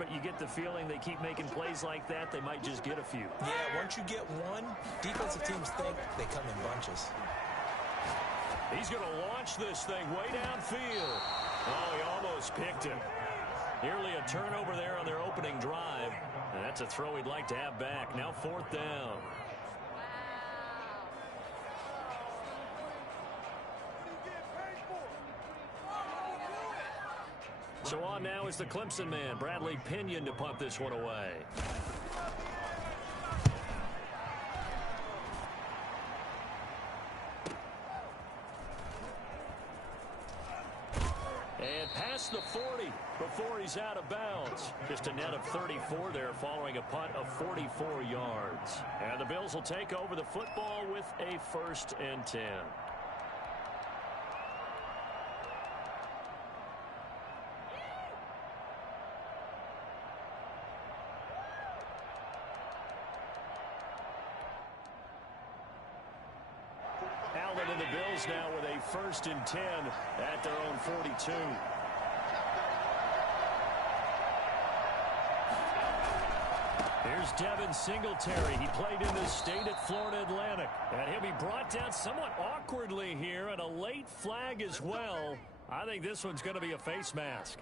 but you get the feeling they keep making plays like that, they might just get a few. Yeah, once you get one, defensive teams think they come in bunches. He's going to launch this thing way downfield. Oh, he almost picked it. Nearly a turnover there on their opening drive. And that's a throw he'd like to have back. Now 4th down. So on now is the Clemson man, Bradley Pinion, to punt this one away. And past the 40 before he's out of bounds. Just a net of 34 there following a punt of 44 yards. And the Bills will take over the football with a 1st and 10. Allen and the Bills now with a 1st and 10 at their own 42. Here's Devin Singletary. He played in the state at Florida Atlantic. And he'll be brought down somewhat awkwardly here, and a late flag as well. I think this one's going to be a face mask.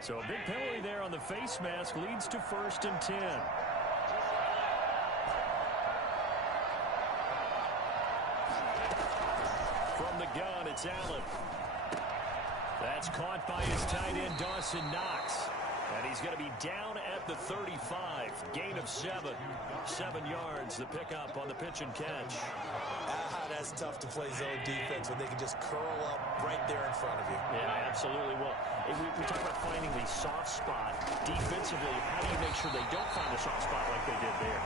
So a big penalty there on the face mask leads to 1st and 10. From the gun, it's Allen. That's caught by his tight end, Dawson Knox. And he's going to be down at the 35. Gain of 7. 7 yards, the pickup on the pitch and catch. That's tough to play zone defense when they can just curl up right there in front of you. Yeah, absolutely. Well, we talk about finding the soft spot defensively. How do you make sure they don't find a soft spot like they did there?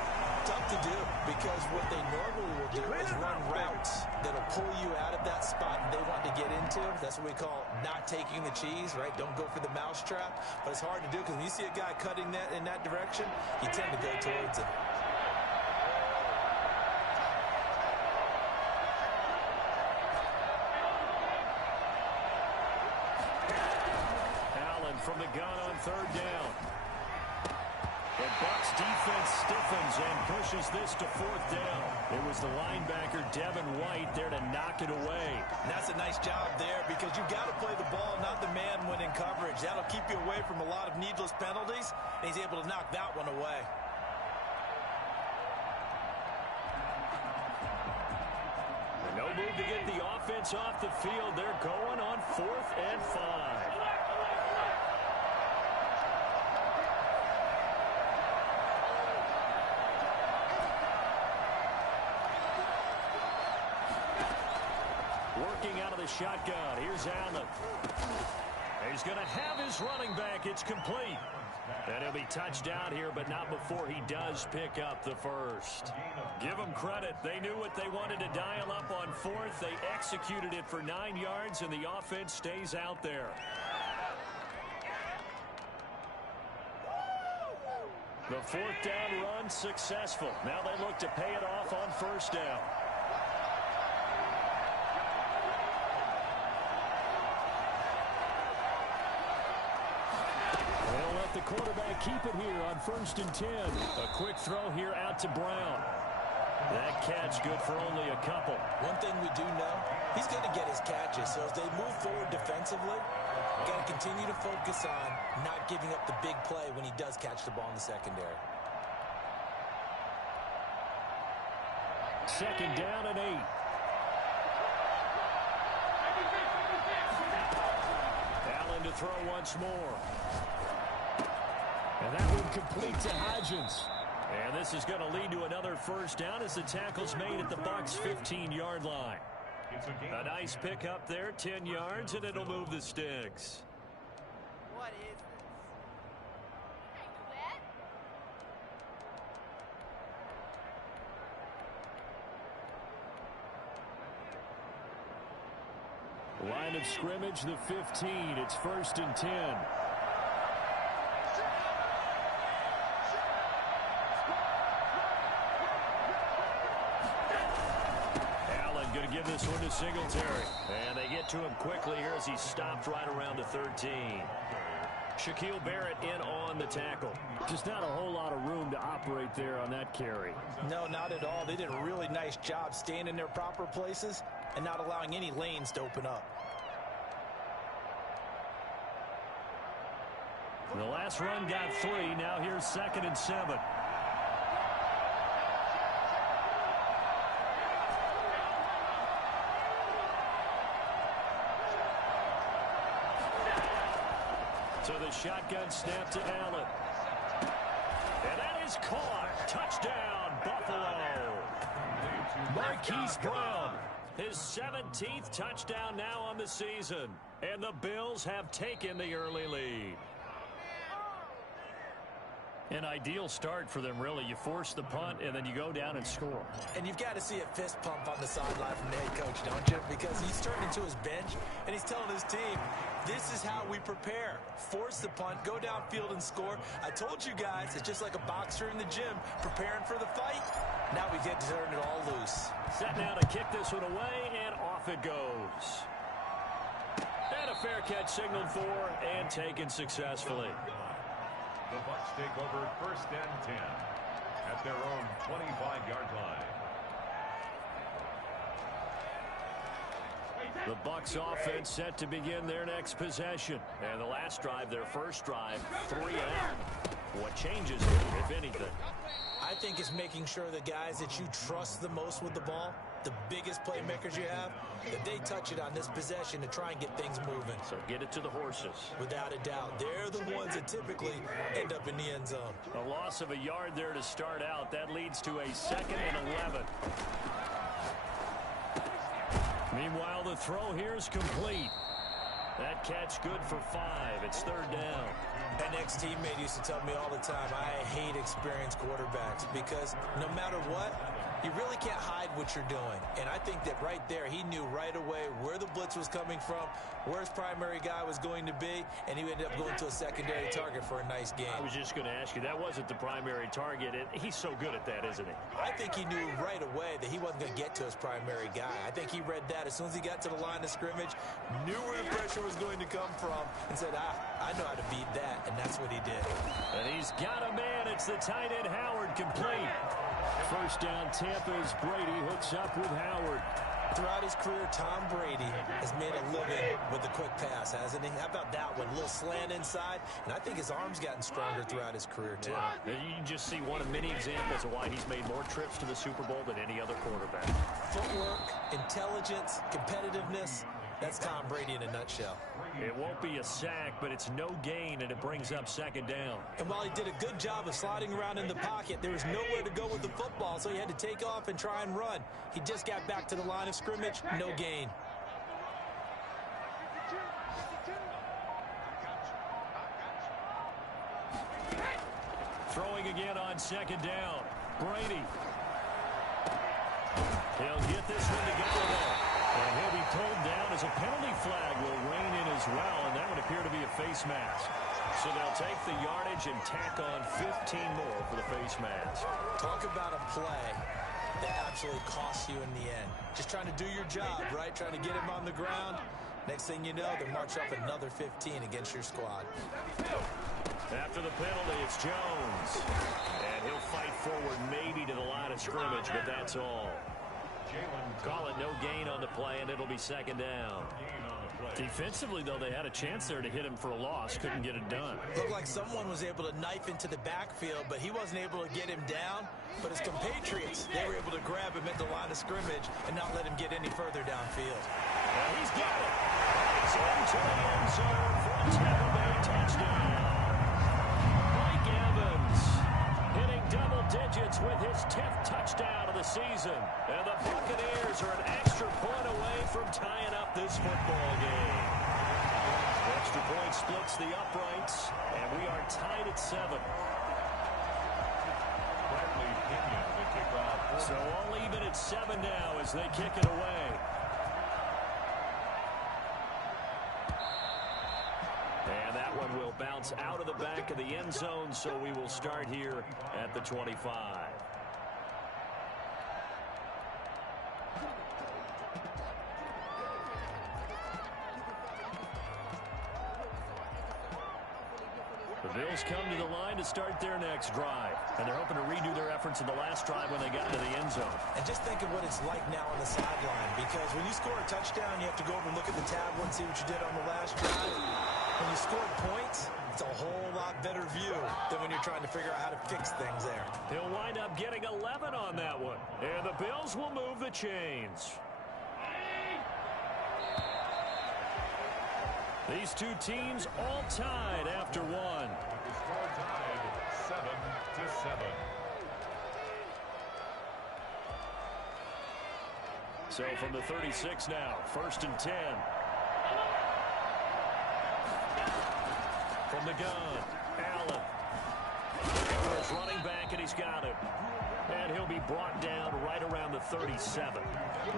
Tough to do, because what they normally will do is run routes that'll pull you out of that spot they want to get into. That's what we call not taking the cheese, right? Don't go for the mousetrap. But it's hard to do because when you see a guy cutting that in that direction, you tend to go towards it. From the gun on 3rd down. The Bucs defense stiffens and pushes this to 4th down. It was the linebacker Devin White there to knock it away. And that's a nice job there, because you've got to play the ball, not the man when in coverage. That'll keep you away from a lot of needless penalties, and he's able to knock that one away. No move to get the offense off the field. They're going on 4th and 5. Working out of the shotgun. Here's Allen. He's going to have his running back. It's complete. And he'll be touched out here, but not before he does pick up the 1st. Give them credit. They knew what they wanted to dial up on 4th. They executed it for 9 yards, and the offense stays out there. The 4th down run successful. Now they look to pay it off on 1st down. The quarterback keep it here on 1st and 10. A quick throw here out to Brown. That catch good for only a couple. One thing we do know, he's going to get his catches. So as they move forward defensively, got to continue to focus on not giving up the big play when he does catch the ball in the secondary. 2nd down and 8. Allen to throw once more. And that one complete to Hodgins. And this is going to lead to another 1st down as the tackle's made at the Bucs' 15-yard line. A nice pickup there, 10 yards, and it'll move the sticks. What is this? Line of scrimmage, the 15. It's 1st and 10. give this one to Singletary. And they get to him quickly here as he stopped right around the 13. Shaquille Barrett in on the tackle. Just not a whole lot of room to operate there on that carry. No, not at all. They did a really nice job staying in their proper places and not allowing any lanes to open up. The last run got 3. Now here's 2nd and 7. So the shotgun snap to Allen. And that is caught. Touchdown, Buffalo. Marquise Brown, his 17th touchdown now on the season. And the Bills have taken the early lead. An ideal start for them, really. You force the punt, and then you go down and score. And you've got to see a fist pump on the sideline from the head coach, don't you? Because he's turning to his bench, and he's telling his team, this is how we prepare. Force the punt, go downfield and score. I told you guys, it's just like a boxer in the gym preparing for the fight. Now we get to turn it all loose. Set now to kick this one away, and off it goes. And a fair catch signaled for and taken successfully. The Bucs take over 1st and 10 at their own 25-yard line. The Bucs offense set to begin their next possession. And the last drive, their first drive, 3 out. What changes, if anything? I think it's making sure the guys that you trust the most with the ball, the biggest playmakers you have, that they touch it on this possession to try and get things moving. So get it to the horses. Without a doubt. They're the ones that typically end up in the end zone. A loss of a yard there to start out. That leads to a 2nd and 11. Meanwhile, the throw here is complete. That catch good for 5. It's 3rd down. An ex-teammate used to tell me all the time, I hate experienced quarterbacks because no matter what, you really can't hide what you're doing. And I think that right there, he knew right away where the blitz was coming from, where his primary guy was going to be, and he ended up going to a secondary target for a nice game. I was just going to ask you, that wasn't the primary target. He's so good at that, isn't he? I think he knew right away that he wasn't going to get to his primary guy. I think he read that as soon as he got to the line of scrimmage, knew where the pressure was going to come from, and said, I know how to beat that, and that's what he did. And he's got a man. It's the tight end, Howard, complete. First down, Tampa's Brady hooks up with Howard. Throughout his career, Tom Brady has made a living with the quick pass, hasn't he? How about that one? A little slant inside, and I think his arm's gotten stronger throughout his career, too. Yeah. You can just see one of many examples of why he's made more trips to the Super Bowl than any other quarterback. Footwork, intelligence, competitiveness. That's Tom Brady in a nutshell. It won't be a sack, but it's no gain, and it brings up 2nd down. And while he did a good job of sliding around in the pocket, there was nowhere to go with the football, so he had to take off and try and run. He just got back to the line of scrimmage, no gain. Throwing again on 2nd down. Brady. He'll get this one to go there. And he'll be pulled down as a penalty flag will rein in as well, and that would appear to be a face mask. So they'll take the yardage and tack on 15 more for the face mask. Talk about a play that absolutely costs you in the end. Just trying to do your job, right? Trying to get him on the ground. Next thing you know, they march up another 15 against your squad. After the penalty, it's Jones. And he'll fight forward maybe to the line of scrimmage, but that's all. Call it no gain on the play, and it'll be 2nd down. Defensively, though, they had a chance there to hit him for a loss. Couldn't get it done. Looked like someone was able to knife into the backfield, but he wasn't able to get him down. But his compatriots, they were able to grab him at the line of scrimmage and not let him get any further downfield. And he's got it. It's into the end zone for a Tampa Bay touchdown. Mike Evans hitting double digits with his 10th touchdown of the season. And the Buccaneers are an extra point away from tying up this football game. Extra point splits the uprights, and we are tied at 7. So all even at 7 now as they kick it away. And that one will bounce out of the back of the end zone, so we will start here at the 25. Bills come to the line to start their next drive. And they're hoping to redo their efforts in the last drive when they got into the end zone. And just think of what it's like now on the sideline, because when you score a touchdown, you have to go over and look at the tablet and see what you did on the last drive. When you score points, it's a whole lot better view than when you're trying to figure out how to fix things there. He'll wind up getting 11 on that one. And the Bills will move the chains. These two teams all tied after one. The score tied 7-7. So from the 36 now, 1st and 10. From the gun, Allen. His running back, and he's got it. And he'll be brought down right around the 37.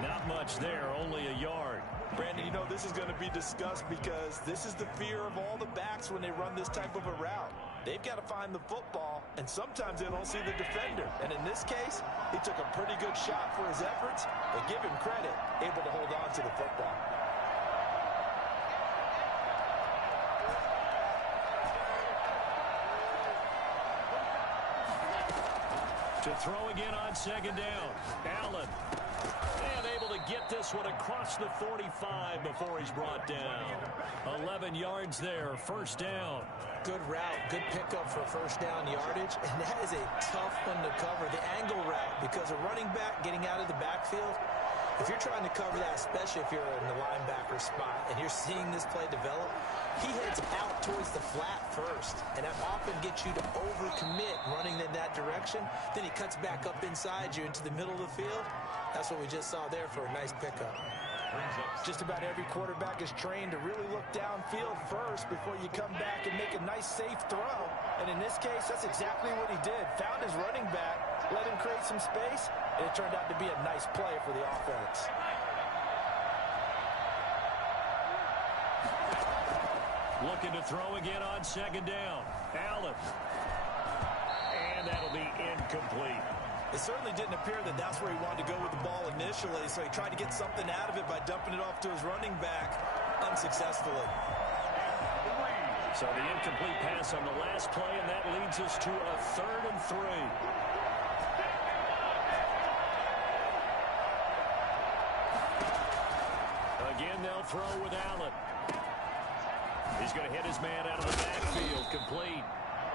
Not much there, only a yard. Brandon, you know, this is going to be discussed because this is the fear of all the backs when they run this type of a route. They've got to find the football, and sometimes they don't see the defender. And in this case, he took a pretty good shot for his efforts, but give him credit, able to hold on to the football. To throw again on 2nd down. Allen. And able to get this one across the 45 before he's brought down. 11 yards there, 1st down. Good route, good pickup for 1st down yardage, and that is a tough one to cover, the angle route, because a running back getting out of the backfield, if you're trying to cover that, especially if you're in the linebacker spot and you're seeing this play develop, he heads out towards the flat first, and that often gets you to overcommit running in that direction. Then he cuts back up inside you into the middle of the field. That's what we just saw there for a nice pickup. Just about every quarterback is trained to really look downfield first before you come back and make a nice, safe throw. And in this case, that's exactly what he did. Found his running back, let him create some space, and it turned out to be a nice play for the offense. Looking to throw again on 2nd down. Allen. And that'll be incomplete. It certainly didn't appear that that's where he wanted to go with the ball initially, so he tried to get something out of it by dumping it off to his running back unsuccessfully. So the incomplete pass on the last play, and that leads us to a 3rd and 3. Again, they'll throw with Allen. He's going to hit his man out of the backfield, complete.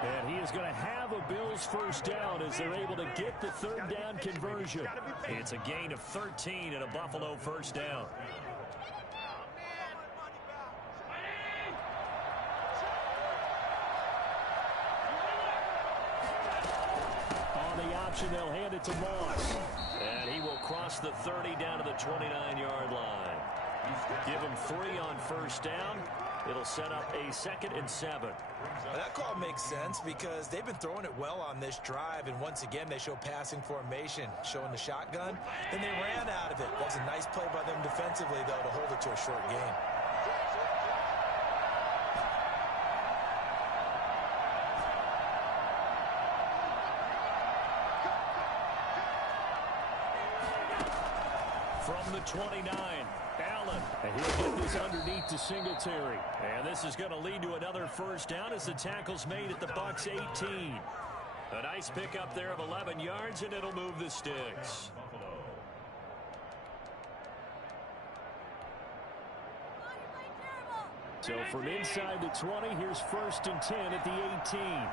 And he is going to have a Bills 1st down as they're able to get the 3rd down conversion. It's a gain of 13 and a Buffalo 1st down. On the option, they'll hand it to Moss. And he will cross the 30 down to the 29-yard line. Give him 3 on 1st down. It'll set up a 2nd and 7. Well, that call makes sense because they've been throwing it well on this drive, and once again they show passing formation, showing the shotgun. Then they ran out of it. That's a nice play by them defensively, though, to hold it to a short game. From the 29, Allen. And he'll get this underneath to Singletary. And this is going to lead to another 1st down as the tackle's made at the Bucs 18. A nice pickup there of 11 yards, and it'll move the sticks. So from inside the 20, here's 1st and 10 at the 18.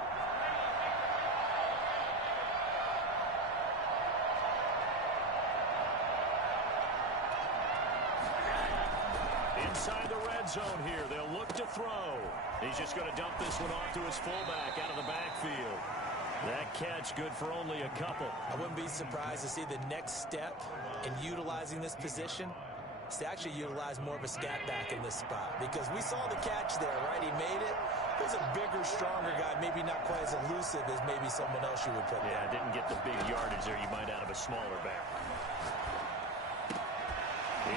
Inside the red zone here, they'll look to throw. He's just going to dump this one off to his fullback out of the backfield. That catch good for only a couple. I wouldn't be surprised to see the next step in utilizing this position is to actually utilize more of a scat back in this spot, because we saw the catch there, right? He made it. He was a bigger, stronger guy, maybe not quite as elusive as maybe someone else you would put there. Yeah, didn't get the big yardage there you might out of a smaller back.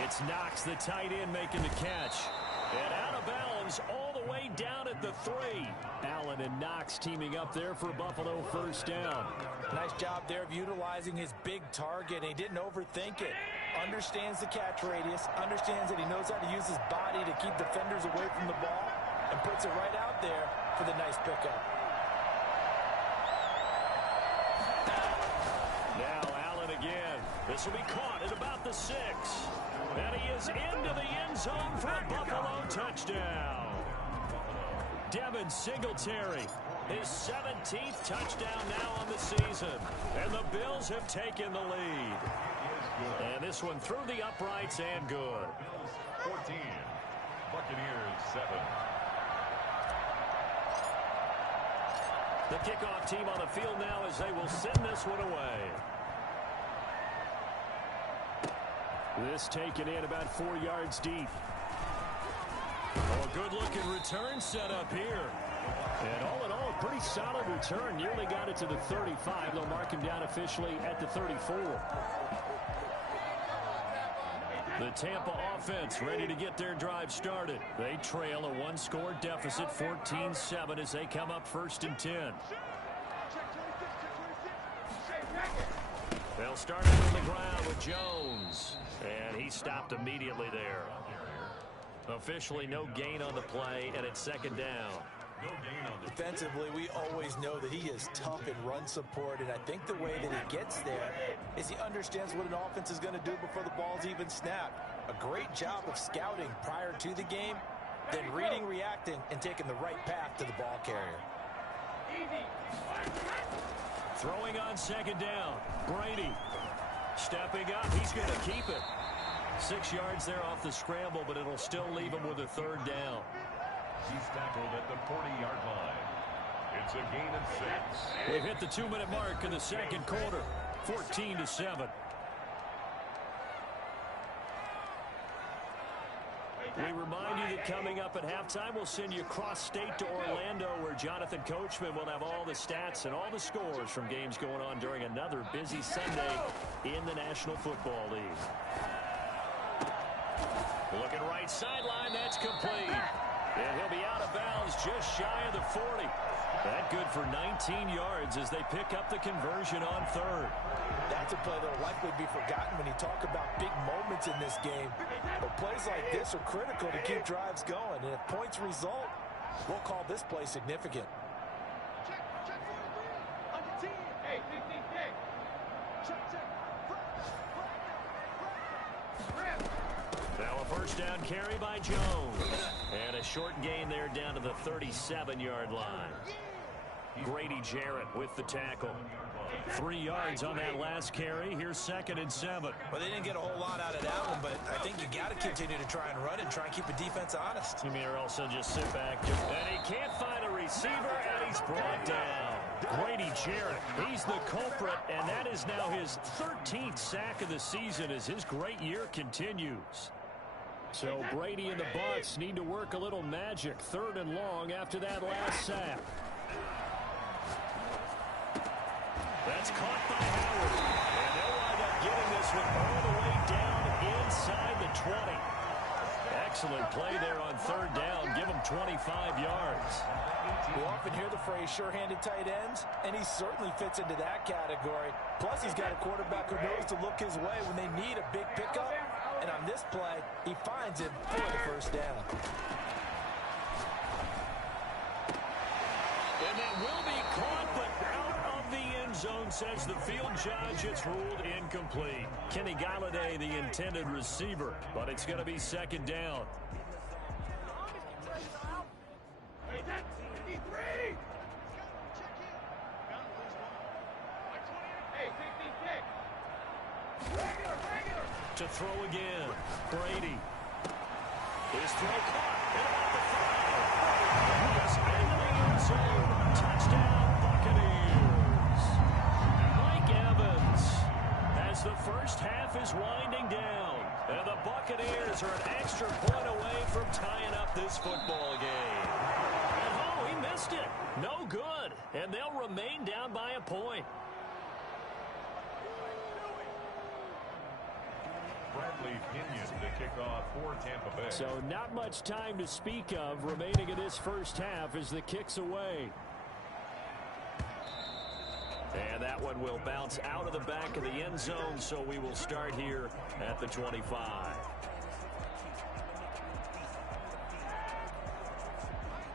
It's Knox, the tight end, making the catch. And out of bounds all the way down at the 3. Allen and Knox teaming up there for Buffalo 1st down. Nice job there of utilizing his big target. He didn't overthink it. Understands the catch radius. Understands that he knows how to use his body to keep defenders away from the ball. And puts it right out there for the nice pickup. This will be caught at about the 6. And he is into the end zone for a Buffalo touchdown. Devin Singletary, his 17th touchdown now on the season. And the Bills have taken the lead. And this one through the uprights and good. 14. Buccaneers 7. The kickoff team on the field now as they will send this one away. This taken in about 4 yards deep. Oh, a good-looking return set up here. And all in all, a pretty solid return. Nearly got it to the 35. They'll mark him down officially at the 34. The Tampa offense ready to get their drive started. They trail a one-score deficit, 14-7, as they come up 1st and 10. They'll start out on the ground with Jones. And he stopped immediately there. Officially no gain on the play, and it's 2nd down. Defensively, we always know that he is tough in run support, and I think the way that he gets there is he understands what an offense is going to do before the ball's even snapped. A great job of scouting prior to the game, then reading, reacting, and taking the right path to the ball carrier. Throwing on 2nd down. Brady stepping up. He's going to keep it. 6 yards there off the scramble, but it'll still leave him with a 3rd down. He's tackled at the 40-yard line. It's a gain of 6. We've hit the 2-minute mark in the 2nd quarter. 14-7. We remind you that coming up at halftime, we'll send you cross-state to Orlando, where Jonathan Coachman will have all the stats and all the scores from games going on during another busy Sunday in the National Football League. Looking right sideline, that's complete. And he'll be out of bounds just shy of the 40. That good for 19 yards as they pick up the conversion on 3rd. That's a play that will likely be forgotten when you talk about big moments in this game. But plays like this are critical to keep drives going. And if points result, we'll call this play significant. Now a 1st down carry by Jones. And a short gain there down to the 37-yard line. Grady Jarrett with the tackle. 3 yards on that last carry. Here's 2nd and 7. Well, they didn't get a whole lot out of that one, but I think you got to continue to try and run and try and keep the defense honest. You mean also just sit back. And he can't find a receiver, and he's brought down. Grady Jarrett, he's the culprit, and that is now his 13th sack of the season as his great year continues. So Brady and the Bucs need to work a little magic. 3rd and long after that last sack. That's caught by Howard. And they'll wind up getting this one all the way down inside the 20. Excellent play there on 3rd down. Give him 25 yards. We often hear the phrase sure-handed tight ends, and he certainly fits into that category. Plus, he's got a quarterback who knows to look his way when they need a big pickup. And on this play, he finds him for the 1st down. And that will be caught, but out of the end zone, says the field judge. It's ruled incomplete. Kenny Galladay, the intended receiver, but it's going to be 2nd down. To throw again. Brady. His throw caught at about the 5. Just into the end zone. Touchdown, Buccaneers. Mike Evans, as the 1st half is winding down, and the Buccaneers are an extra point away from tying up this football game. And oh, he missed it. No good. And they'll remain down by a point. Bradley Pinion to kick off for Tampa Bay. So not much time to speak of remaining in this 1st half as the kick's away. And that one will bounce out of the back of the end zone, so we will start here at the 25.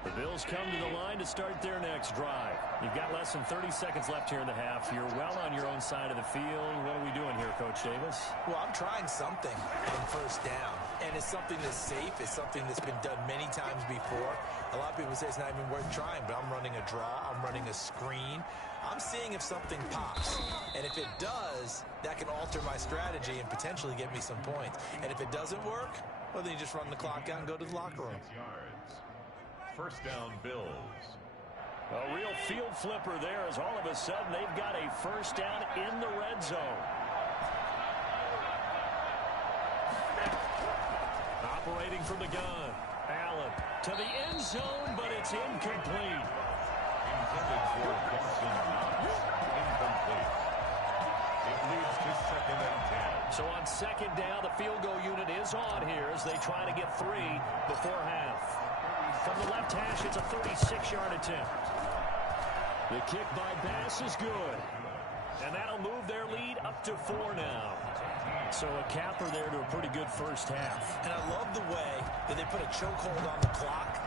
The Bills come to the line to start their next drive. You've got less than 30 seconds left here in the half. You're well on your own side of the field. What are we doing here, Coach Davis? Well, I'm trying something on first down, and it's something that's safe. It's something that's been done many times before. A lot of people say it's not even worth trying, but I'm running a draw. I'm running a screen. I'm seeing if something pops, and if it does, that can alter my strategy and potentially get me some points. And if it doesn't work, well, then you just run the clock out and go to the locker room. 6 yards. First down, Bills. A real field flipper there as all of a sudden they've got a first down in the red zone. Operating from the gun. Allen to the end zone, but it's incomplete. Intended for Dawson Knox. Incomplete. It leads to 2nd and 10. So on second down, the field goal unit is on here as they try to get 3 before half. From the left hash, it's a 36-yard attempt. The kick by Bass is good. And that'll move their lead up to 4 now. So a capper there to a pretty good first half. And I love the way that they put a chokehold on the clock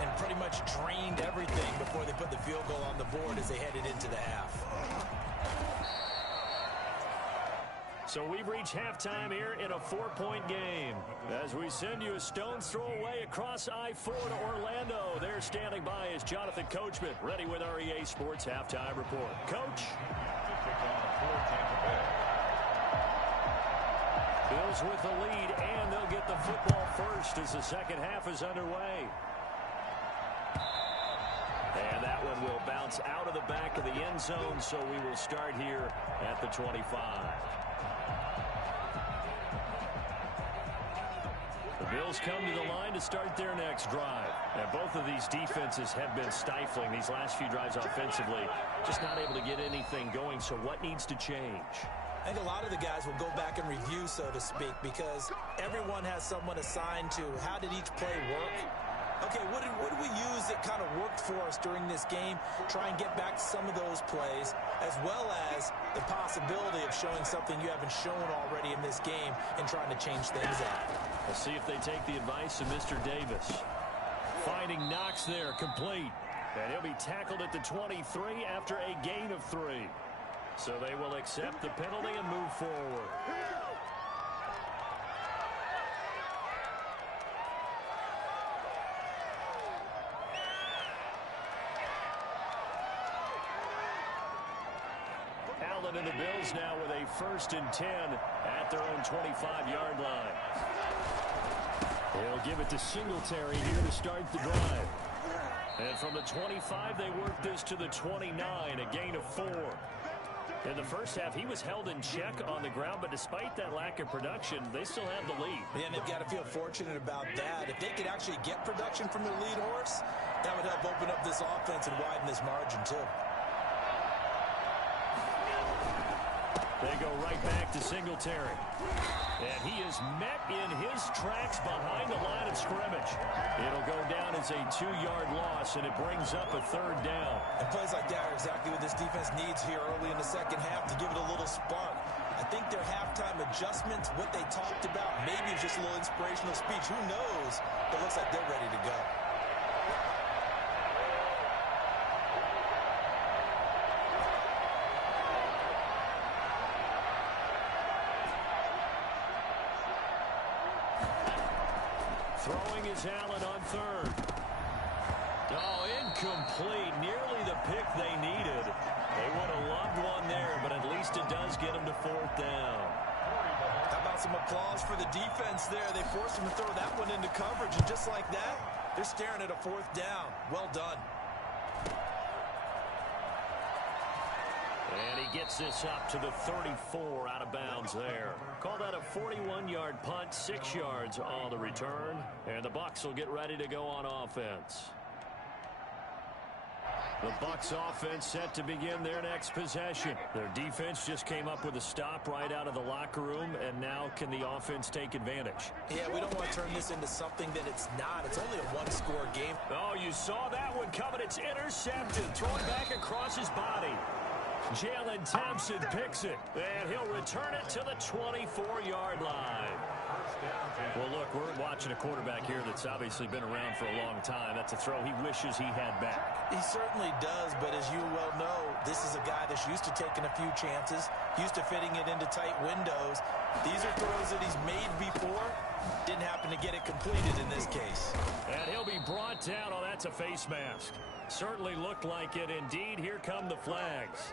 and pretty much drained everything before they put the field goal on the board as they headed into the half. So we've reached halftime here in a 4-point game. As we send you a stone's throw away across I-4 to Orlando. There standing by is Jonathan Coachman, ready with our EA Sports Halftime Report. Coach? Bills with the lead, and they'll get the football first as the second half is underway. And that one will bounce out of the back of the end zone, so we will start here at the 25. The Bills come to the line to start their next drive. And both of these defenses have been stifling these last few drives offensively. Just not able to get anything going, so what needs to change? I think a lot of the guys will go back and review, so to speak, because everyone has someone assigned to how did each play work. Okay, what did we use that kind of worked for us during this game? Try and get back to some of those plays, as well as the possibility of showing something you haven't shown already in this game and trying to change things up. We'll see if they take the advice of Mr. Davis. Finding Knox there, complete. And he'll be tackled at the 23 after a gain of 3. So they will accept the penalty and move forward. Allen and the Bills now with a 1st and 10 at their own 25-yard line. They'll give it to Singletary here to start the drive. And from the 25, they work this to the 29, a gain of 4. In the first half, he was held in check on the ground, but despite that lack of production, they still have the lead. Yeah, and they've got to feel fortunate about that. If they could actually get production from their lead horse, that would help open up this offense and widen this margin, too. They go right back to Singletary. And he is met in his tracks behind the line of scrimmage. It'll go down as a 2-yard loss, and it brings up a 3rd down. And plays like that are exactly what this defense needs here early in the second half to give it a little spark. I think their halftime adjustments, what they talked about, maybe it's just a little inspirational speech. Who knows? But it looks like they're ready to go. Throwing is Allen on 3rd. Oh, incomplete. Nearly the pick they needed. They would have loved one there, but at least it does get them to 4th down. How about some applause for the defense there? They forced him to throw that one into coverage, and just like that, they're staring at a 4th down. Well done. And he gets this up to the 34 out of bounds there. Call that a 41-yard punt, 6 yards on the return. And the Bucs will get ready to go on offense. The Bucs offense set to begin their next possession. Their defense just came up with a stop right out of the locker room, and now can the offense take advantage? Yeah, we don't want to turn this into something that it's not. It's only a 1-score game. Oh, you saw that one coming. It's intercepted. Thrown back across his body. Jalen Thompson picks it, and he'll return it to the 24-yard line. Well, look, we're watching a quarterback here that's obviously been around for a long time. That's a throw he wishes he had back. He certainly does, but as you well know, this is a guy that's used to taking a few chances, used to fitting it into tight windows. These are throws that he's made before. Didn't happen to get it completed in this case. And he'll be brought down. Oh, that's a face mask. Certainly looked like it. Indeed, here come the flags.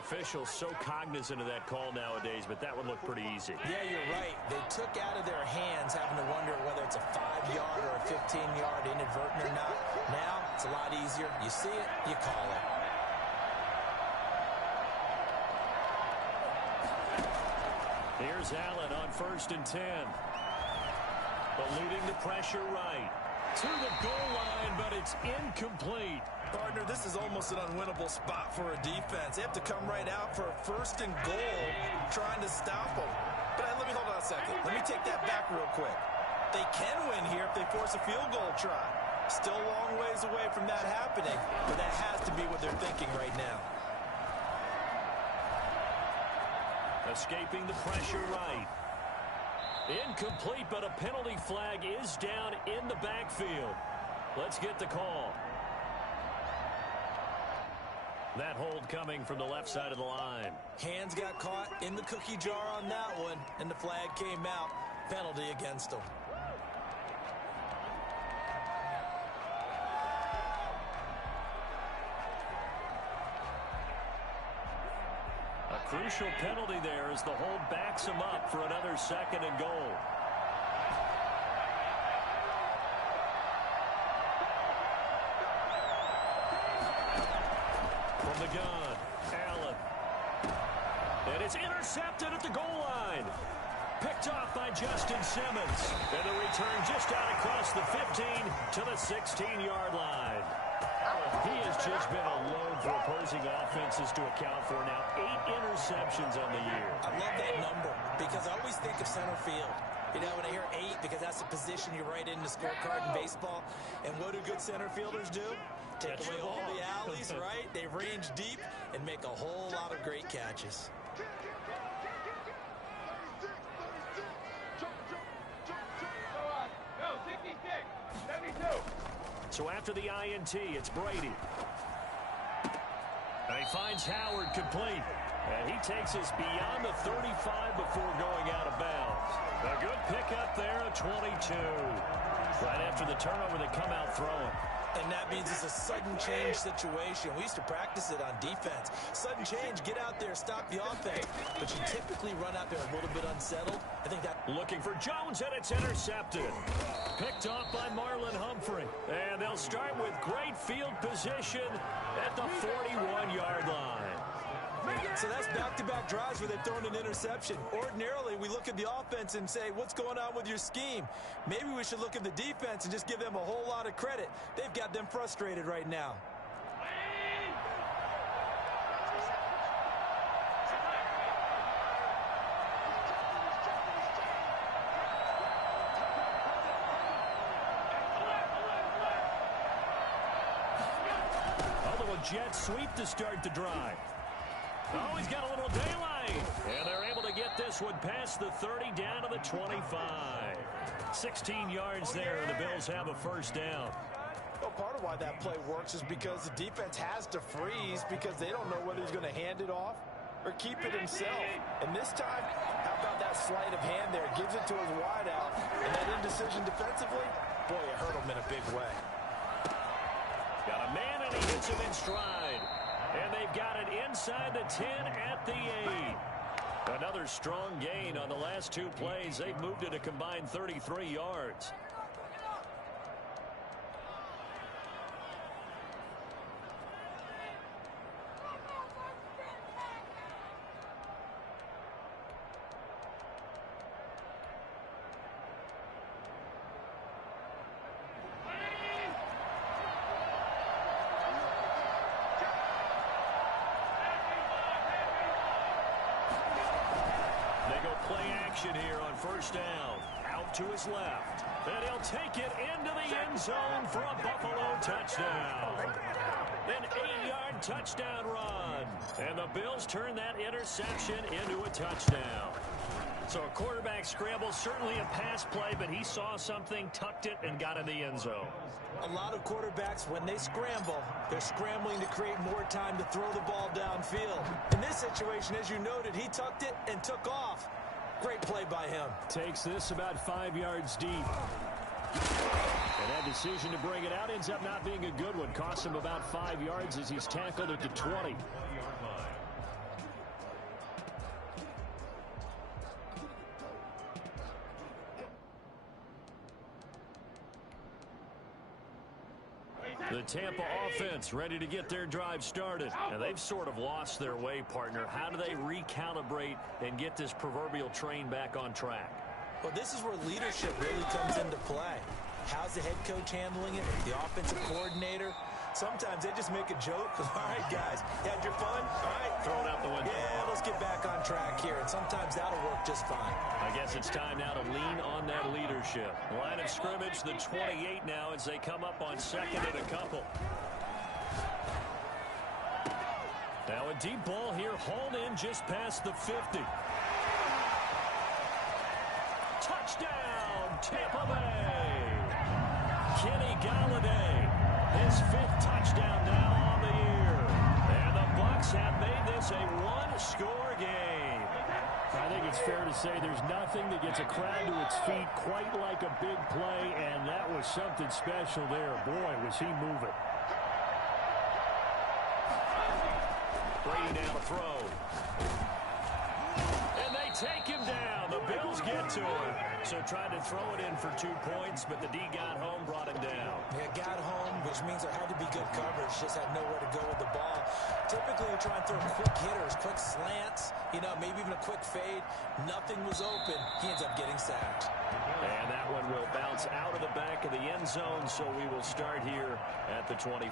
Officials so cognizant of that call nowadays, but that would look pretty easy. Yeah, you're right. They took out of their hands having to wonder whether it's a 5-yard or a 15-yard inadvertent or not. Now, it's a lot easier. You see it, you call it. Here's Allen on 1st and 10. Eluding the pressure right. To the goal line, but it's incomplete. Partner, this is almost an unwinnable spot for a defense. They have to come right out for a 1st and goal, trying to stop them. But let me hold on a second. Let me take that back real quick. They can win here if they force a field goal try. Still a long ways away from that happening, but that has to be what they're thinking right now. Escaping the pressure right. Incomplete, but a penalty flag is down in the backfield. Let's get the call. That hold coming from the left side of the line. Hands got caught in the cookie jar on that one, and the flag came out. Penalty against them. A crucial penalty there as the hold backs him up for another 2nd and goal. From the gun, Allen. And it's intercepted at the goal line. Picked off by Justin Simmons. And the return just out across the 15 to the 16-yard line. He has just been a load for opposing offenses to account for now. 8 interceptions on the year. I love that number because I always think of center field. You know, when I hear 8, because that's the position you write in the scorecard in baseball. And what do good center fielders do? Take away all the alleys, right? They range deep and make a whole lot of great catches. So after the INT, it's Brady. And he finds Howard complete. And he takes us beyond the 35 before going out of bounds. A good pickup there, a 22. Right after the turnover, they come out throwing. And that means it's a sudden change situation. We used to practice it on defense. Sudden change, get out there, stop the offense. But you typically run out there a little bit unsettled. I think that... Looking for Jones, and it's intercepted. Picked off by Marlon Humphrey. And they'll start with great field position at the 41-yard line. So that's back-to-back drives where they've thrown an interception. Ordinarily, we look at the offense and say, what's going on with your scheme? Maybe we should look at the defense and just give them a whole lot of credit. They've got them frustrated right now. Although a jet sweep to start the drive. Oh, he's got a little daylight. And they're able to get this one past the 30 down to the 25. 16 yards there, and the Bills have a 1st down. Well, part of why that play works is because the defense has to freeze because they don't know whether he's going to hand it off or keep it himself. And this time, how about that sleight of hand there? Gives it to his wideout. And that indecision defensively, boy, it hurt him in a big way. Got a man, and he hits him in stride. And they've got it inside the 10 at the 8. Another strong gain on the last 2 plays. They've moved it a combined 33 yards. Play action here on 1st down. Out to his left. And he'll take it into the end zone for a Buffalo touchdown. An 8-yard touchdown run. And the Bills turn that interception into a touchdown. So a quarterback scramble, certainly a pass play, but he saw something, tucked it, and got in the end zone. A lot of quarterbacks, when they scramble, they're scrambling to create more time to throw the ball downfield. In this situation, as you noted, he tucked it and took off. Great play by him. Takes this about 5 yards deep. And that decision to bring it out ends up not being a good one. Costs him about 5 yards as he's tackled at the 20. The Tampa offense ready to get their drive started. And they've sort of lost their way, partner. How do they recalibrate and get this proverbial train back on track? Well, this is where leadership really comes into play. How's the head coach handling it? The offensive coordinator? Sometimes they just make a joke. All right, guys, you had your fun? All right. Throw it out the window. Yeah, let's get back on track here. And sometimes that'll work just fine. I guess it's time now to lean on that leadership. Line of scrimmage, the 28 now as they come up on second and a couple. Now a deep ball here, hauled in just past the 50. Touchdown, Tampa Bay. Kenny Galladay, his 5th touchdown now on the year. And the Bucs have made this a one-score game. I think it's fair to say there's nothing that gets a crowd to its feet quite like a big play, and that was something special there. Boy, was he moving. Brady now to throw. And they take him down. The Bills get to him. So tried to throw it in for 2 points, but the D got home, brought him down. Yeah, got home, which means there had to be good coverage. Just had nowhere to go with the ball. Typically, you try and throw quick hitters, quick slants, maybe even a quick fade. Nothing was open. He ends up getting sacked. And that one will bounce out of the back of the end zone, so we will start here at the 25.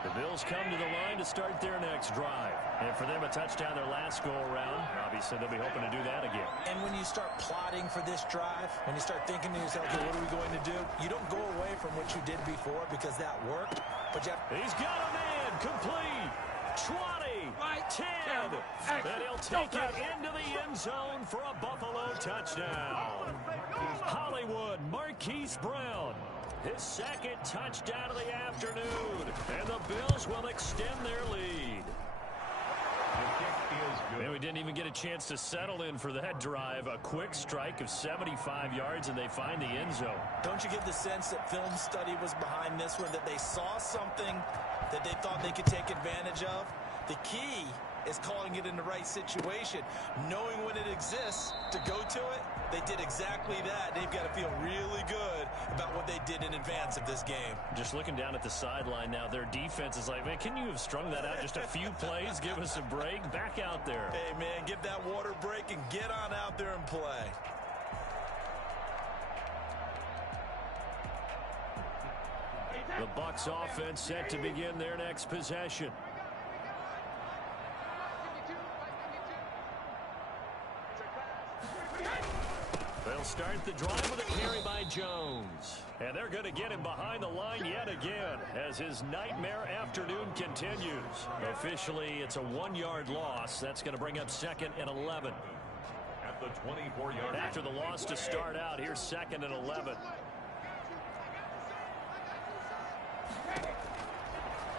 The Bills come to the line to start their next drive. And for them, a touchdown their last go-around. Obviously, they'll be hoping to do that again. And when you start plotting for this drive, when you start thinking to yourself, okay, what are we going to do? You don't go away from what you did before because that worked. But he's got a man, complete. 20, 10, and he'll take it into the end zone for a Buffalo touchdown. Hollywood, Marquise Brown. His 2nd touchdown of the afternoon. And the Bills will extend their lead. And we didn't even get a chance to settle in for that drive. A quick strike of 75 yards, and they find the end zone. Don't you get the sense that film study was behind this one, that they saw something that they thought they could take advantage of? The key is calling it in the right situation, knowing when it exists to go to it. They did exactly that. They've got to feel really good about what they did in advance of this game. Just looking down at the sideline now, their defense is like, man, can you have strung that out just a few plays? Give us a break. Back out there. Hey, man, give that water break and get on out there and play. The Bucs offense set to begin their next possession. They'll start the drive with a carry by Jones. And they're going to get him behind the line yet again as his nightmare afternoon continues. Officially, it's a 1-yard loss. That's going to bring up 2nd and 11. At the 24-yard line. After the loss to start out, here's 2nd and 11.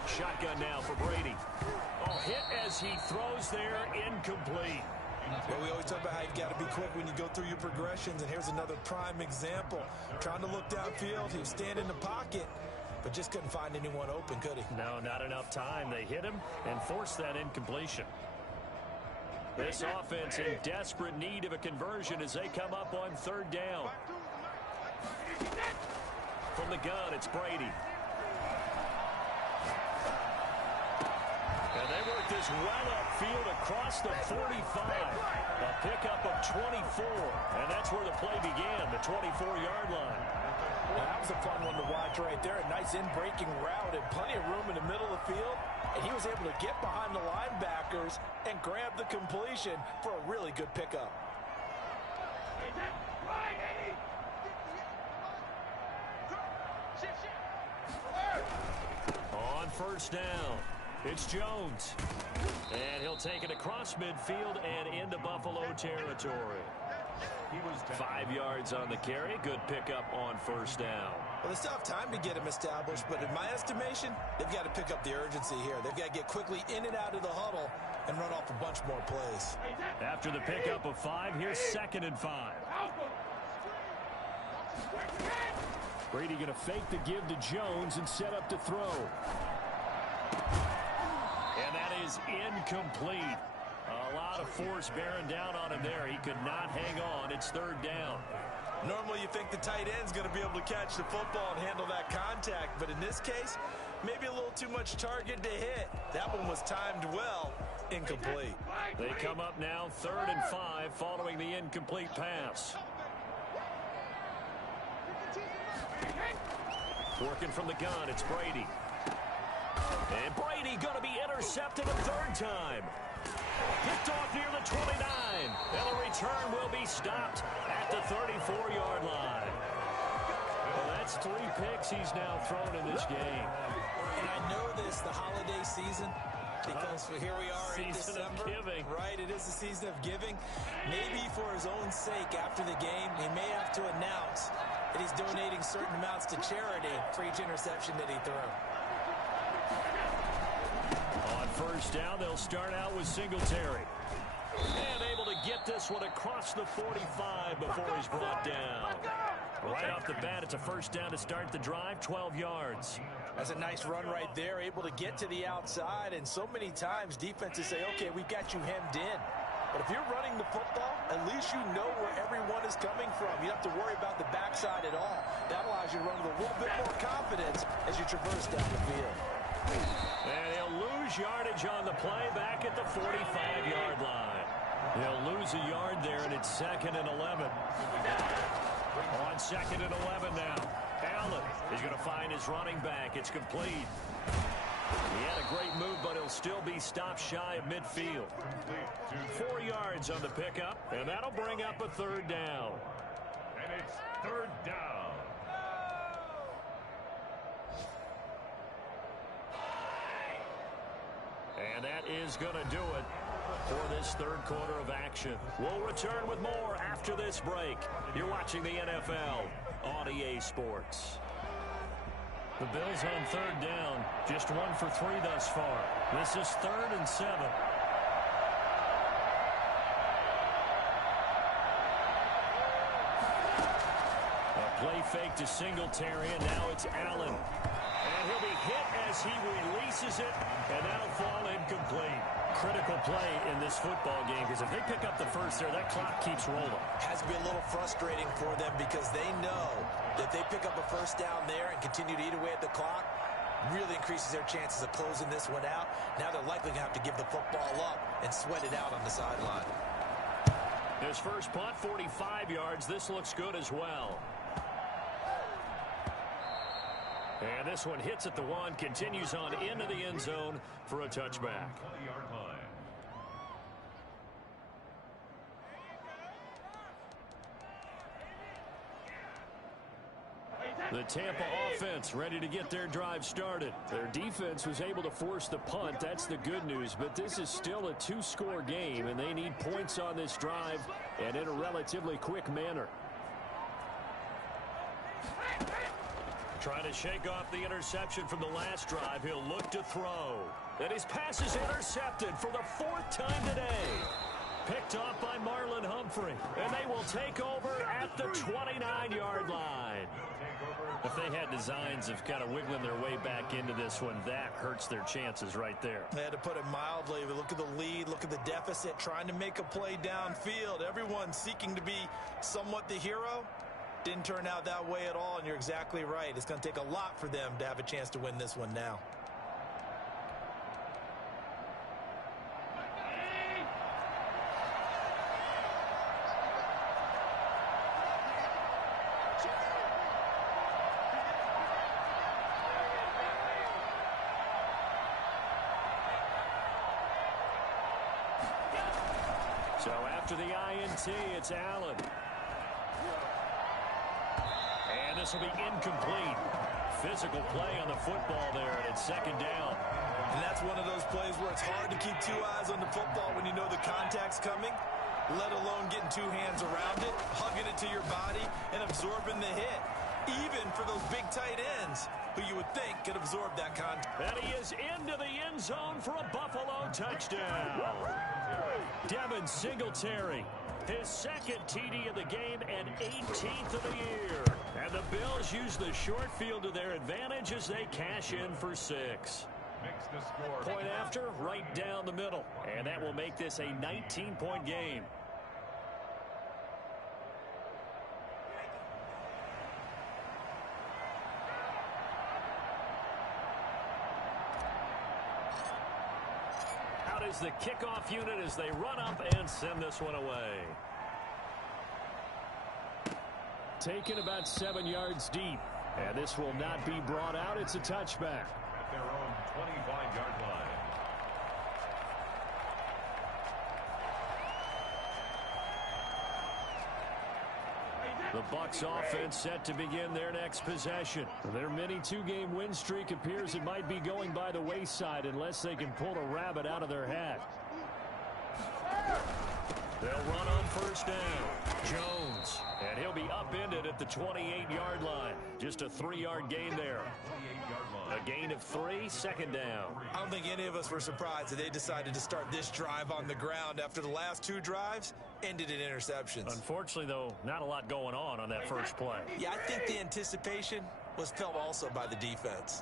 Shotgun now for Brady. Oh, hit as he throws there, incomplete. Well, we always talk about how you've got to be quick when you go through your progressions, and here's another prime example. Trying to look downfield, he was standing in the pocket, but just couldn't find anyone open, could he? No, not enough time. They hit him and forced that incompletion. This offense in desperate need of a conversion as they come up on 3rd down. From the gun, it's Brady. And they work this well upfield across the 45. A pickup of 24. And that's where the play began, the 24-yard line. Well, that was a fun one to watch right there. A nice in-breaking route and plenty of room in the middle of the field. And he was able to get behind the linebackers and grab the completion for a really good pickup. On 1st down. It's Jones. And he'll take it across midfield and into Buffalo territory. 5 yards on the carry. Good pickup on first down. Well, they still have time to get him established, but in my estimation, they've got to pick up the urgency here. They've got to get quickly in and out of the huddle and run off a bunch more plays. After the pickup of 5, here's 2nd and 5. Brady going to fake the give to Jones and set up to throw. And that is incomplete. A lot of force bearing down on him there. He could not hang on. It's 3rd down. Normally you think the tight end's going to be able to catch the football and handle that contact, but in this case, maybe a little too much target to hit. That one was timed well. Incomplete. They come up now 3rd and 5 following the incomplete pass. Working from the gun, it's Brady. And Brady going to be intercepted a 3rd time. Picked off near the 29. And the return will be stopped at the 34-yard line. Well, that's 3 picks he's now thrown in this game. And I know this, the holiday season, because here we are in Season December. of giving. Right, it is the season of giving. Maybe for his own sake after the game, he may have to announce that he's donating certain amounts to charity for each interception that he threw. On first down, they'll start out with Singletary. And able to get this one across the 45 before he's brought down. Right off the bat, it's a first down to start the drive, 12 yards. That's a nice run right there, able to get to the outside, and so many times defenses say, okay, we've got you hemmed in. But if you're running the football, at least you know where everyone is coming from. You don't have to worry about the backside at all. That allows you to run with a little bit more confidence as you traverse down the field. And he'll lose yardage on the play back at the 45-yard line. He'll lose a yard there, and it's 2nd and 11. On 2nd and 11 now. Allen is going to find his running back. It's complete. He had a great move, but he'll still be stopped shy of midfield. 4 yards on the pickup, and that'll bring up a 3rd down. And it's 3rd down. And that is going to do it for this 3rd quarter of action. We'll return with more after this break. You're watching the NFL on EA Sports. The Bills on 3rd down, just 1 for 3 thus far. This is 3rd and 7. A play fake to Singletary, and now it's Allen. And he'll be hit as he releases it, and that'll fall incomplete. Critical play in this football game, because if they pick up the first there, that clock keeps rolling. Has to be a little frustrating for them because they know that if they pick up a first down there and continue to eat away at the clock, really increases their chances of closing this one out. Now they're likely going to have to give the football up and sweat it out on the sideline. His first punt, 45 yards. This looks good as well. And this one hits at the 1, continues on into the end zone for a touchback. 20-yard line. The Tampa offense ready to get their drive started. Their defense was able to force the punt. That's the good news. But this is still a 2-score game, and they need points on this drive and in a relatively quick manner. Trying to shake off the interception from the last drive. He'll look to throw. And his pass is intercepted for the 4th time today. Picked off by Marlon Humphrey. And they will take over at the 29-yard line. If they had designs of kind of wiggling their way back into this one, that hurts their chances right there. They had to put it mildly. Look at the lead. Look at the deficit. Trying to make a play downfield. Everyone seeking to be somewhat the hero. Didn't turn out that way at all, and you're exactly right. It's going to take a lot for them to have a chance to win this one now. So after the INT, it's Allen. And this will be incomplete. Physical play on the football there, and it's 2nd down. And that's one of those plays where it's hard to keep two eyes on the football when you know the contact's coming, let alone getting two hands around it, hugging it to your body, and absorbing the hit. Even for those big tight ends who you would think could absorb that contact. And he is into the end zone for a Buffalo touchdown. Devin Singletary, his second TD of the game and 18th of the year. And the Bills use the short field to their advantage as they cash in for 6. Makes the score. Point after, right down the middle. And that will make this a 19-point game. Out is the kickoff unit as they run up and send this one away. Taken about 7 yards deep. And this will not be brought out. It's a touchback. At their own 25-yard line. The Bucs offense set to begin their next possession. Their mini two-game win streak appears it might be going by the wayside unless they can pull a rabbit out of their hat. They'll run on first down. Jones. And he'll be upended at the 28-yard line. Just a 3-yard gain there. A gain of 3, second down. I don't think any of us were surprised that they decided to start this drive on the ground after the last 2 drives ended in interceptions. Unfortunately, though, not a lot going on that first play. Yeah, I think the anticipation was felt also by the defense.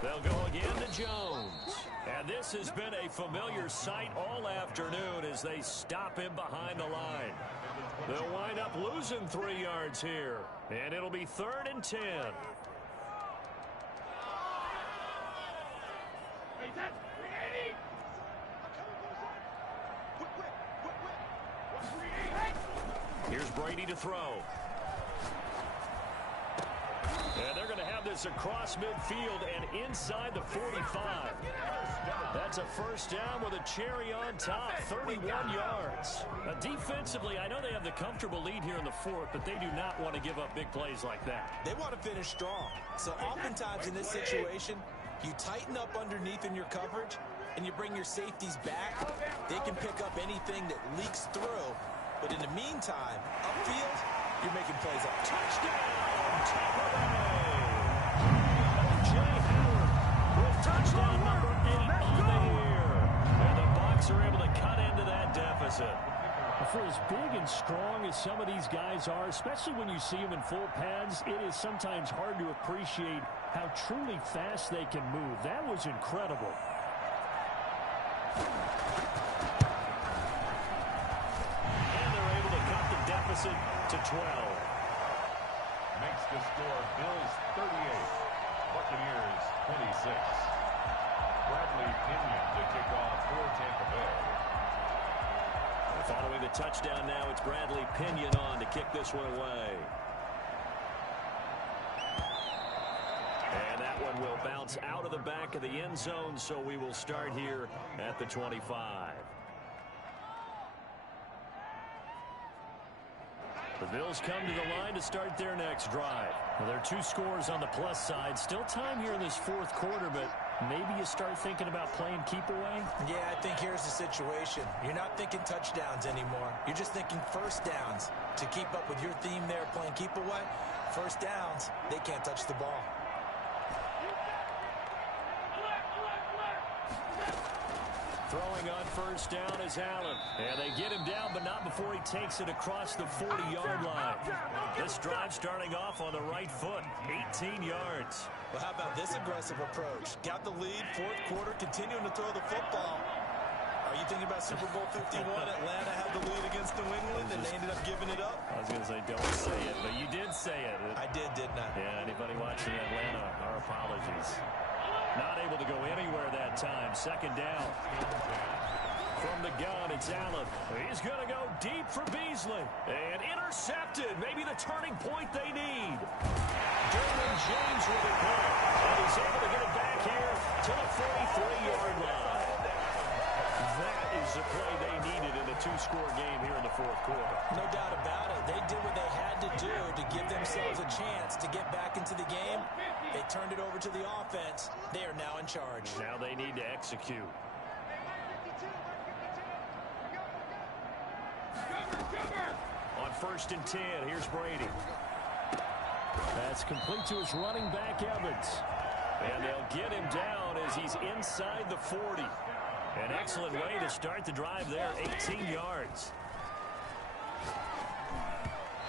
They'll go again to Jones. And this has been a familiar sight all afternoon as they stop him behind the line. They'll wind up losing 3 yards here. And it'll be 3rd and 10. Here's Brady to throw. And they're going to have this across midfield and inside the 45. That's a first down with a cherry on top, 31 yards. Now, defensively, I know they have the comfortable lead here in the 4th, but they do not want to give up big plays like that. They want to finish strong. So oftentimes in this situation, you tighten up underneath in your coverage, and you bring your safeties back. They can pick up anything that leaks through. But in the meantime, upfield, you're making plays up. Touchdown! Tampa Bay! O.J. Howard with touchdown number 8 on the year. And the Bucs are able to cut into that deficit. For as big and strong as some of these guys are, especially when you see them in full pads, it is sometimes hard to appreciate how truly fast they can move. That was incredible. To 12. Makes the score Bills 38, Buccaneers 26. Bradley Pinion to kick off for Tampa Bay. Following the touchdown now, it's Bradley Pinion on to kick this one away. And that one will bounce out of the back of the end zone, so we will start here at the 25. The Bills come to the line to start their next drive. Well, there are 2 scores on the plus side. Still time here in this 4th quarter, but maybe you start thinking about playing keep away? Yeah, I think here's the situation. You're not thinking touchdowns anymore. You're just thinking first downs. To keep up with your theme there, playing keep away, first downs, they can't touch the ball. Throwing on first down is Allen. And they get him down, but not before he takes it across the 40-yard line. This drive starting off on the right foot, 18 yards. Well, how about this aggressive approach? Got the lead, 4th quarter, continuing to throw the football. Are you thinking about Super Bowl 51? Atlanta had the lead against New England, and they ended up giving it up? I was going to say, don't say it, but you did say it. I did, didn't I? Yeah, anybody watching Atlanta, our apologies. Not able to go anywhere that time. Second down. From the gun, it's Allen. He's going to go deep for Beasley. And intercepted. Maybe the turning point they need. Derwin James with it caught. And he's able to get it back here to the 43-yard line. That is the play they needed in a two-score game here in the fourth quarter. No doubt about it. They did what they had to do to give themselves a chance to get back into the game. They turned it over to the offense. They are now in charge. Now they need to execute. On 1st and 10, here's Brady. That's complete to his running back, Evans. And they'll get him down as he's inside the 40. An excellent way to start the drive there, 18 yards.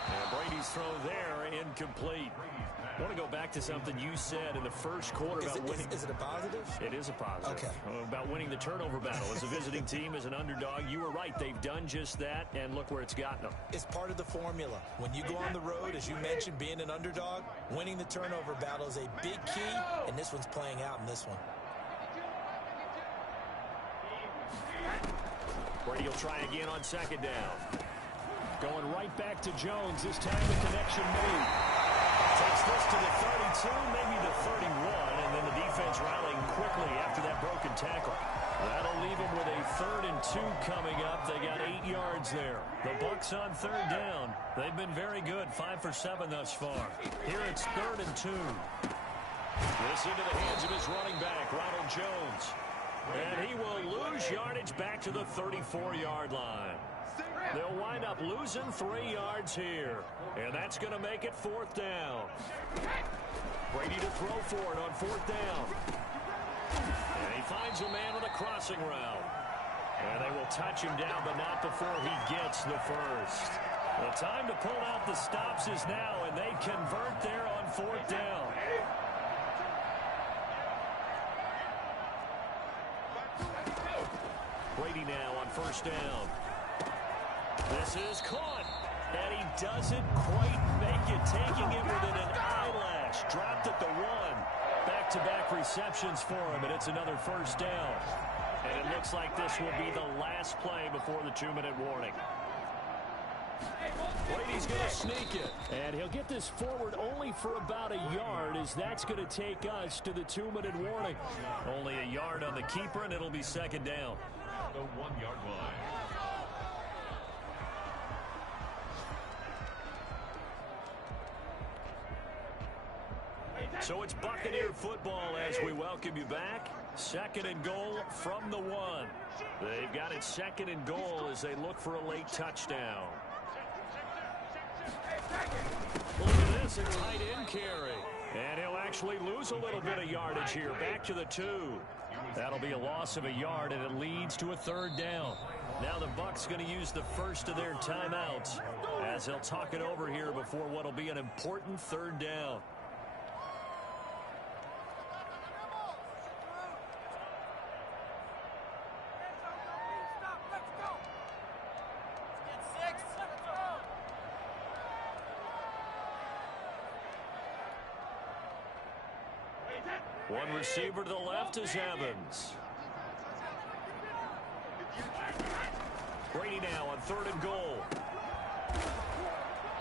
And Brady's throw there, incomplete. I want to go back to something you said in the first quarter about winning. Is it a positive? It is a positive. Okay. About winning the turnover battle. As a visiting team, as an underdog, you were right. They've done just that, and look where it's gotten them. It's part of the formula. When you go on the road, as you mentioned, being an underdog, winning the turnover battle is a big key, and this one's playing out in this one. Brady will try again on 2nd down. Going right back to Jones. This time the connection made. Takes this to the 32, maybe the 31, and then the defense rallying quickly after that broken tackle. That'll leave them with a 3rd and 2 coming up. They got 8 yards there. The Bucs on 3rd down. They've been very good, 5 for 7 thus far. Here it's 3rd and 2. This into the hands of his running back, Ronald Jones. And he will lose yardage back to the 34-yard line. They'll wind up losing 3 yards here. And that's going to make it 4th down. Brady to throw for it on 4th down. And he finds a man on a crossing route. And they will touch him down, but not before he gets the first. The time to pull out the stops is now, and they convert there on 4th down. Brady now on 1st down. This is caught, and he doesn't quite make it, taking it within an eyelash. Dropped at the 1. Back-to-back receptions for him, and it's another 1st down. And it looks like this will be the last play before the 2-minute warning. Brady's going to sneak it, and he'll get this forward only for about a yard, as that's going to take us to the 2-minute warning. Only a yard on the keeper, and it'll be 2nd down. The 1-yard line. So it's Buccaneer football as we welcome you back. 2nd and goal from the 1. They've got it 2nd and goal as they look for a late touchdown. Look at this, a tight end carry. And he'll actually lose a little bit of yardage here. Back to the 2. That'll be a loss of a yard, and it leads to a 3rd down. Now the Bucs going to use the first of their timeouts as they'll talk it over here before what will be an important 3rd down. One receiver to the left is Evans. Brady now on 3rd and goal.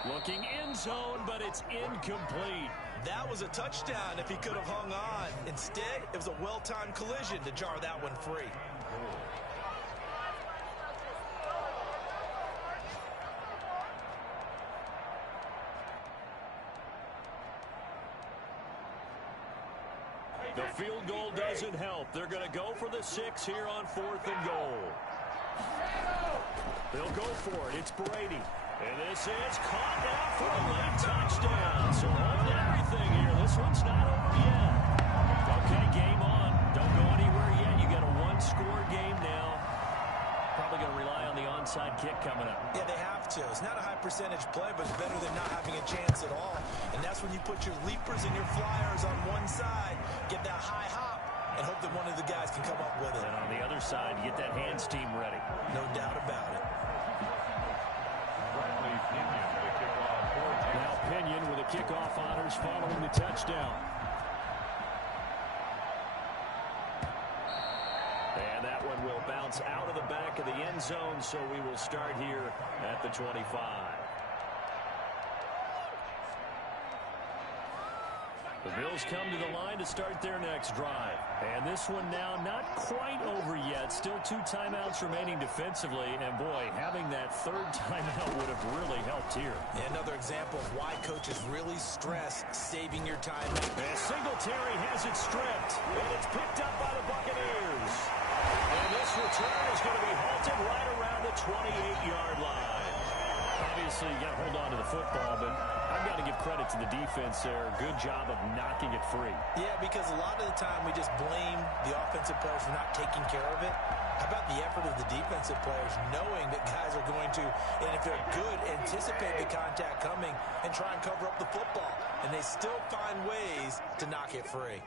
Looking end zone, but it's incomplete. That was a touchdown if he could have hung on. Instead, it was a well-timed collision to jar that one free. The field goal doesn't help. They're going to go for the 6 here on 4th and goal. They'll go for it. It's Brady. And this is caught now for a late touchdown. So hold everything here. This one's not over yet. Okay, game on. Don't go anywhere yet. You got a 1-score game now. Probably going to rely on the onside kick coming up. Yeah, they have to. It's not a high percentage play, but it's better than not having a chance at all. And that's when you put your leapers and your flyers on one side, get that high hop, and hope that one of the guys can come up with it. And on the other side, get that hands team ready. No doubt about it. Bradley Pinion with a kickoff. Now Pinion with a kickoff honors following the touchdown. And that one will bounce out of the back of the end zone, so we will start here at the 25. The Bills come to the line to start their next drive. And this one now not quite over yet. Still 2 timeouts remaining defensively. And, boy, having that 3rd timeout would have really helped here. Yeah, another example of why coaches really stress saving your time. And Singletary has it stripped. And it's picked up by the Buccaneers. And this return is going to be halted right around the 28-yard line. Obviously, you got to hold on to the football, but I've got to give credit to the defense there. Good job of knocking it free. Yeah, because a lot of the time we just blame the offensive players for not taking care of it. How about the effort of the defensive players knowing that guys are going to, and if they're good, anticipate the contact coming and try and cover up the football. And they still find ways to knock it free.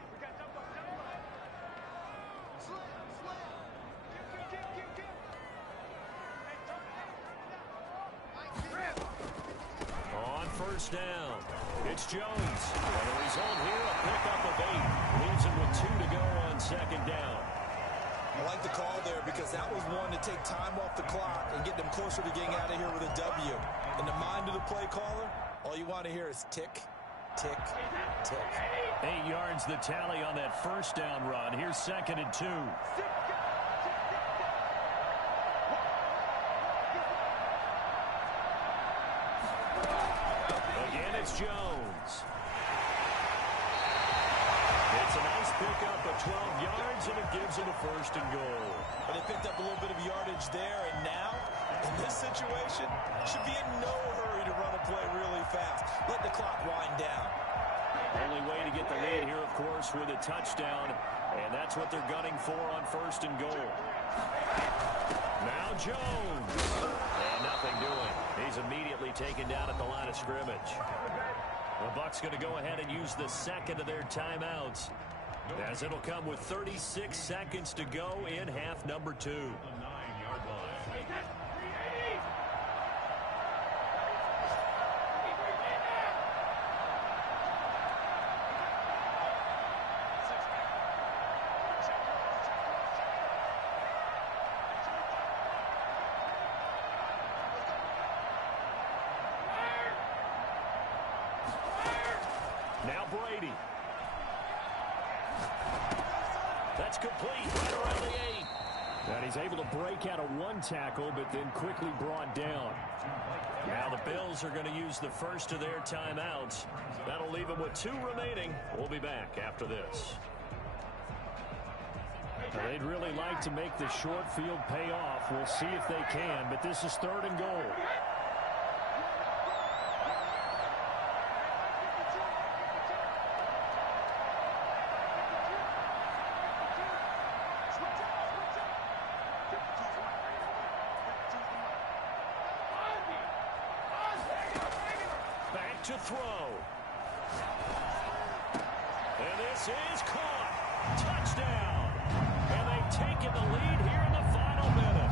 First down. It's Jones. And the result here, a pickup of 8. Leaves him with 2 to go on 2nd down. I like the call there because that was one to take time off the clock and get them closer to getting out of here with a W. In the mind of the play caller, all you want to hear is tick, tick, tick. 8 yards the tally on that first down run. Here's 2nd and 2. Jones. It's a nice pickup of 12 yards, and it gives him a 1st and goal. But they picked up a little bit of yardage there, and now, in this situation, should be in no hurry to run a play really fast. Let the clock wind down. Only way to get the lead here, of course, with a touchdown, and that's what they're gunning for on 1st and goal. Now Jones. And nothing doing. He's immediately taken down at the line of scrimmage. The Bucs going to go ahead and use the 2nd of their timeouts, as it'll come with 36 seconds to go in half number 2. Now Brady. That's complete right around the 8. And he's able to break out of 1 tackle, but then quickly brought down. Now the Bills are going to use the 1st of their timeouts. That'll leave them with 2 remaining. We'll be back after this. They'd really like to make the short field pay off. We'll see if they can, but this is 3rd and goal. To throw. And this is caught. Touchdown. And they've taken the lead here in the final minute.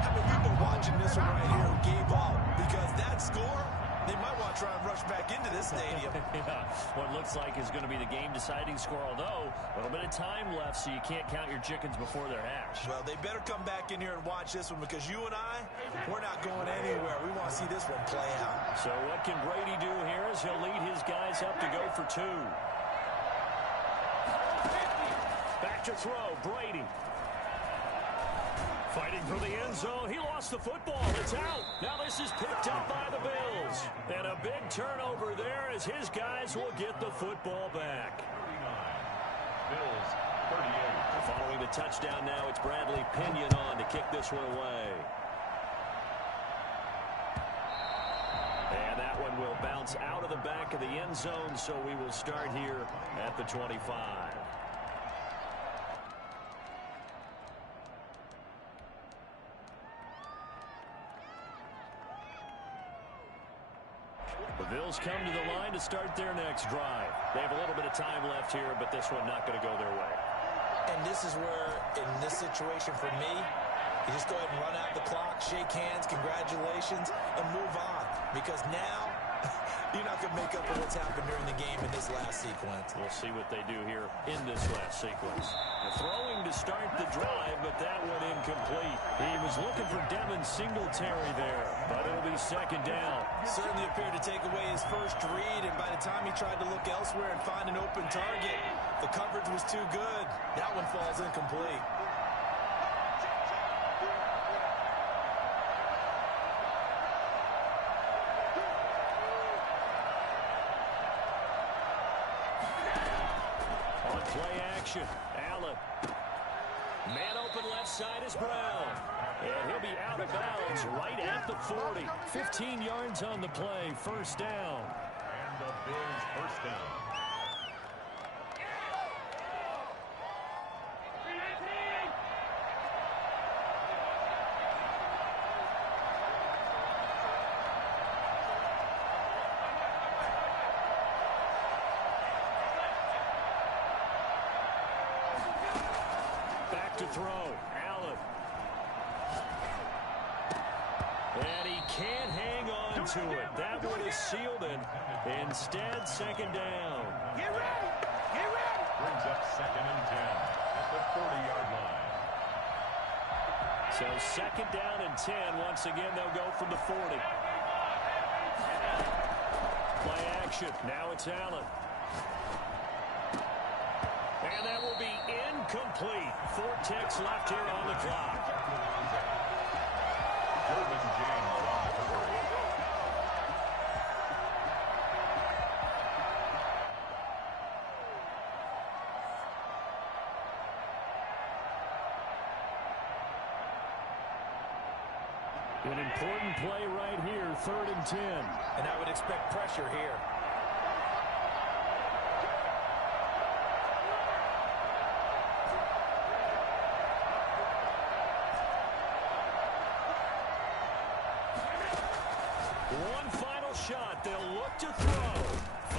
How many people watching this one right here who gave up? Because that score, they might want to try and rush back into this stadium. Yeah, what looks like is going to be the game-deciding score, although a little bit of time left, so you can't count your chickens before they're hatched. Well, they better come back in here and watch this one, because you and I, we're not going anywhere. We want to see this one play out. So what can Brady do here as he'll lead his guys up to go for 2. Back to throw, Brady. Fighting for the end zone. He lost the football. It's out. Now this is picked up by the Bills. And a big turnover there as his guys will get the football back. 39. Bills, 38. Following the touchdown now, it's Bradley Pinion on to kick this one away. And that one will bounce out of the back of the end zone, so we will start here at the 25. The Bills come to the line to start their next drive. They have a little bit of time left here, but this one not going to go their way. And this is where, in this situation for me, you just go ahead and run out the clock, shake hands, congratulations, and move on. Because now You're not going to make up for what's happened during the game in this last sequence. We'll see what they do here in this last sequence. Throwing to start the drive, but that one incomplete. He was looking for Devin Singletary there, but it'll be second down. Certainly appeared to take away his first read, and by the time he tried to look elsewhere and find an open target, the coverage was too good. That one falls incomplete. On play action, Allen. Man open left side is Brown. And he'll be out of bounds right at the 40. 15 yards on the play, first down. And the Bills first down. Back to throw, Allen. And he can't hang on to it. That one is sealed in. Instead, second down. Get ready! Get ready! Brings up 2nd and 10 at the 40-yard line. So second down and 10. Once again, they'll go from the 40. Play action. Now it's Allen. And that will be incomplete. 4 ticks left here on the clock. Derwin James on the carry. An important play right here, 3rd and 10. And I would expect pressure here. One final shot. They'll look to throw.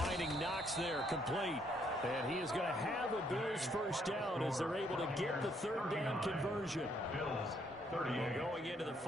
Finding Knox there, complete. And he is going to have a Bills first down as they're able to get the 3rd down conversion. Bills 38. Going into the